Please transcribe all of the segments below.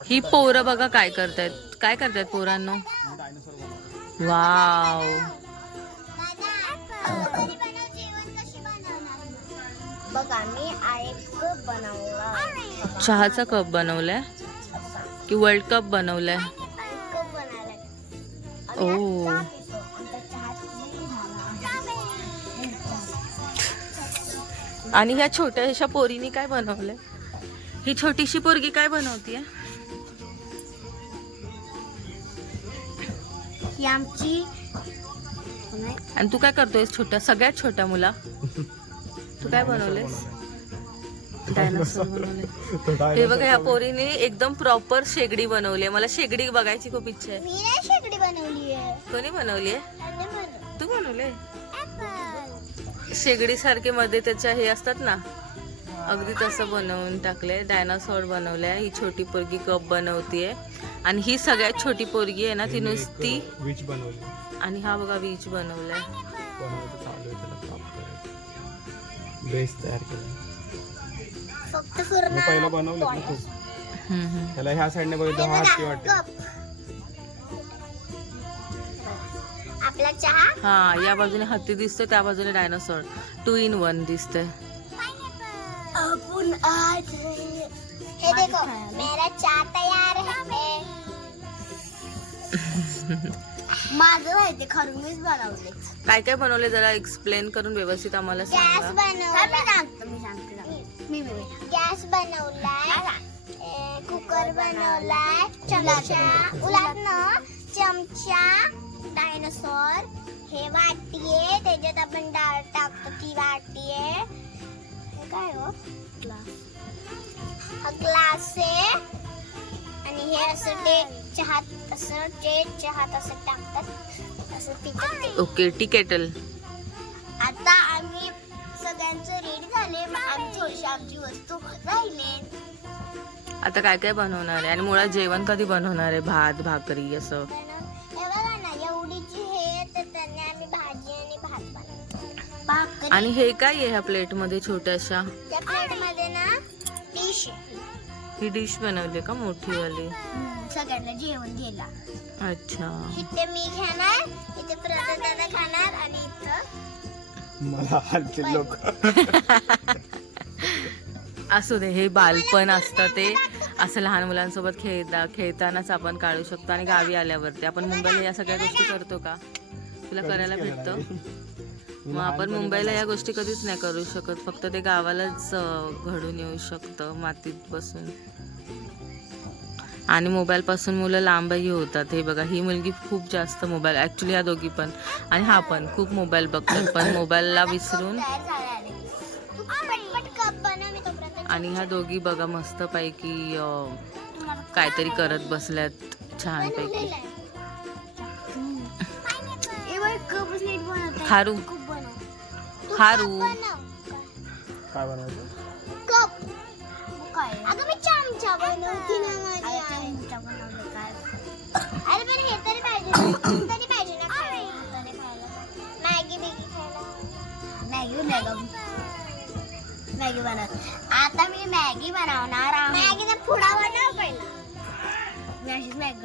ही पोरं बघा काय करतायत पोरांनो. वाव, बघा मी एक बनवला. चहाचा कप बनवलाय की वर्ल्ड कप बनवलाय? कप बनवलाय. ओ, आणि ह्या छोट्याशा पोरीनी काय बनवलंय? ही छोटीशी पोरगी काय बनवतीये? ही आमची. आणि तू काय करतोयस सगळ्यात छोट्या मुला? तू काय बनवलेस? डायनासोर बनवले. हे बघा, ह्या पोरीने एकदम प्रॉपर शेगडी बनवली. मला शेगडी बघायची खूप इच्छा आहे. मी नाही शेगडी बनवली आहे. कोणी बनवलीये? तू बनवले? शेगडी सारखे मध्ये त्याच्या हे असतात ना, अगदी तसं बनवून टाकलंय. डायनासोर बनवलंय. ही छोटी पोरगी कप बनवतीये आणि ही सगळ्यात छोटी पोरगी आहे ना, ती नुसती विच बनवली. आणि हा बघा वीज बनवलाय. बेस तयार केला. फक्त पूर्ण पहिला बनवलं ना खूप. त्याला ह्या साईडने बघितलं हा हत्ती वाटते. आपला चहा. हा, या बाजूने हत्ती दिसतोय, त्या बाजूने डायनासोर. 2 in 1 दिसतंय. आपण आज हे देखो मेरा चहा तयार है. माझं माहिती खरबूज बनवले. काय काय बनवले जरा एक्सप्लेन करून व्यवस्थित आम्हाला गॅस सांगा. बनवला. मी गॅस बनवलाय. कुकर बनवलाय. चमचा चमचा डायनासोर. हे वाटी आहे, त्याच्यात आपण डाळ टाकतो ती वाटी आहे. हे काय हो? हा ग्लास आहे. आणि हे असं ते चहात असं टाकतात असं पिकत. Okay, T kettle. आता आम्ही सगळ्यांचं रेडी झाले. आम्ही थोडीशी आमची वस्तू राहिले. आता काय काय बनवणार आहे आणि मुळात जेवण कधी बनवणार आहे? भात भाकरी असं? हे बघा ना, एवढीची हे तर त्यांनी आम्ही भाजी आणि भात बनवतो. आणि हे काय आहे ह्या प्लेट मध्ये छोट्याशा? त्या प्लेट मध्ये ना डिश. ही डिश बनवली का मोठी वाली? सगळ्यांना जेवण दिला. अच्छा, इथे मी खाणार, इथे प्रसाद दादा खाणार आणि इथं मला हलके लोक. असू दे, हे बालपण असतं. ते असं लहान मुलांसोबत खेळतानाच आपण काढू शकतो. आणि गावी आल्यावरती आपण मुंबईला या सगळ्या गोष्टी करतो का? तुला करायला भेटतं? मग आपण मुंबईला या गोष्टी कधीच नाही करू शकत. फक्त ते गावालाच घडून येऊ शकतं, मातीत बसून. आणि मोबाईल पासून मुलं लांबही होतात. हे बघा, ही मुलगी खूप जास्त मोबाईल, ऍक्च्युली ह्या दोघी पण आणि हा पण खूप मोबाईल बघतात, पण मोबाईलला विसरून. आणि ह्या दोघी बघा मस्त पैकी काहीतरी करत बसल्यात छान पैकी. खारू खारू काय बनवायचं? कप. अगं मी चमचा बनवती ना माझी आई. अरे पण हे तरी पाहिजे ना. तरी पाहिजे ना खायला. मॅगी खायला. मॅगी बनव. आता मी मॅगी बनवणार आहे. मॅगीचा पुडा बनव पहिला. मी अशीच मॅगी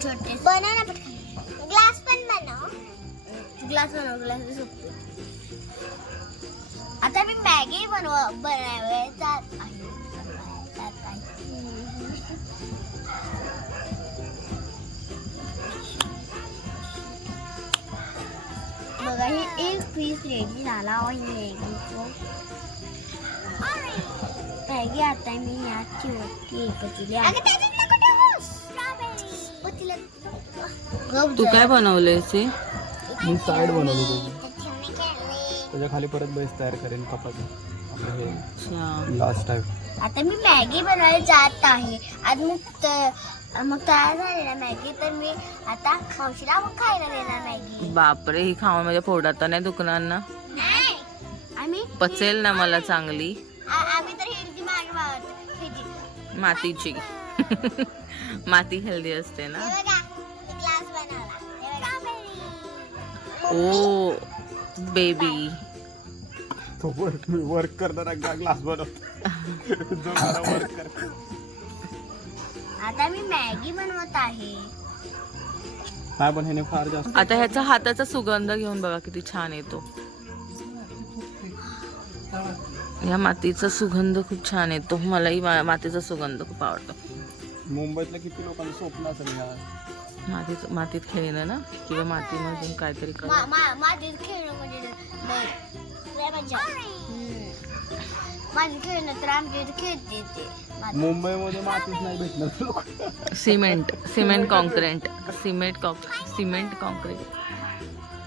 छोटे बनव ना पटकन. ग्लास पण बनव. ग्लास सोपते. आता मी मॅगी बनवायचा आहे. बघा, हे एक पीस रेडी झाला. मॅगी आता मी याची वरती एकच. तू काय बनवलंयस? मी साईड बनवली त्याच्या खाली परत बेस तयार करेन कपाची. लास्ट टाइम आता मी मॅगी बनवायला जात आहे. आज मग तयार झाली ना मॅगी, तर मी आता मावशीला मग खायला देणार मॅगी. बापरे, ही खाऊन माझ्या पोटात तर नाही दुखणार ना? नाही, आम्ही पचेल ना मला चांगली. आम्ही तर हेल्दी मॅगी मातीची. माती हेल्दी असते ना. ग्लास बनवला. ओ, बेबी. तो वर्क करणारा ग्लास बनवतो जो वर्क करतो. आता मी मॅगी बनवत आहे. नाही पण ह्याने फार जास्त आता ह्याचा हाताचा सुगंध घेऊन बघा किती छान येतो. या मातीचा सुगंध खूप छान येतो. मलाही मातीचा सुगंध खूप आवडतो. मुंबईतल्या किती लोकांचं स्वप्न असेल या मातीत खेळणं ना, किंवा मातीमधून काहीतरी करणं. माझे खेळणं म्हणजे लय मजा. माझे खेळणं तर आमच्या इथे खेळते ते. मुंबईमध्ये मातीच नाही भेटणार लोक. Cement concrete. Cement concrete.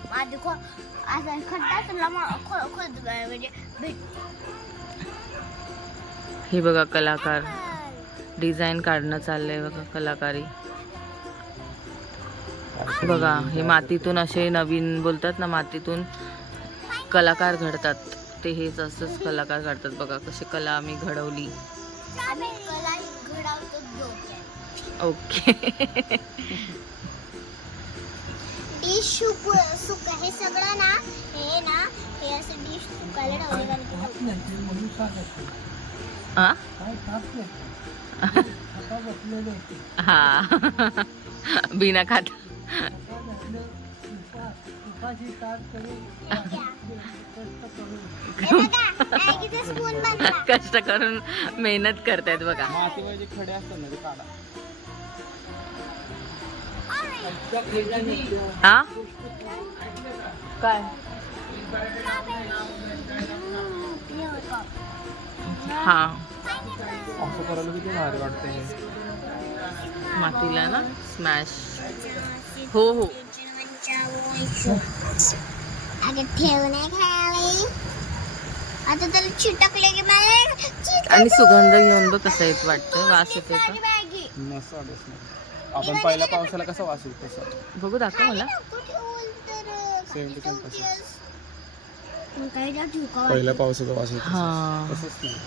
माझे असं खड्डा तुला खोद म्हणजे भेट. हे बघा कलाकार डिझाईन काढणं चाललंय बघा. कलाकारी बघा. हे मातीतून असे नवीन बोलतात ना, मातीतून कलाकार घडतात ते. हेच असंच कलाकार घडतात बघा. कशी कला आम्ही घडवली. आम्ही कला घडवतो डोक्यात. ओके. डिश सुक हे सगळं ना, हे असं डिश सुकायला ठेवले. हा हा. बिना खात. कष्ट करून मेहनत करतायत बघा. मातीमध्ये जे खडे असतात ना ते काढा. हा काय हा असं करायला किती भारी वाटते. मातीला ना स्मॅश. हो हो. आता ठेवणे खाली. आता त्याला चिटकले की मला आणि सुगंध घेऊन बघ कसं येत वाटतं. वास येते का मॅगी. मस्त वाटत. आपण पहिल्या पावसाला कसा वास येतो तसं बघू दाखव मला. सेम टू सेम तसंच. काय ठेवू का? पहिल्या पावसाचा वास येतो हा तसंच नाही.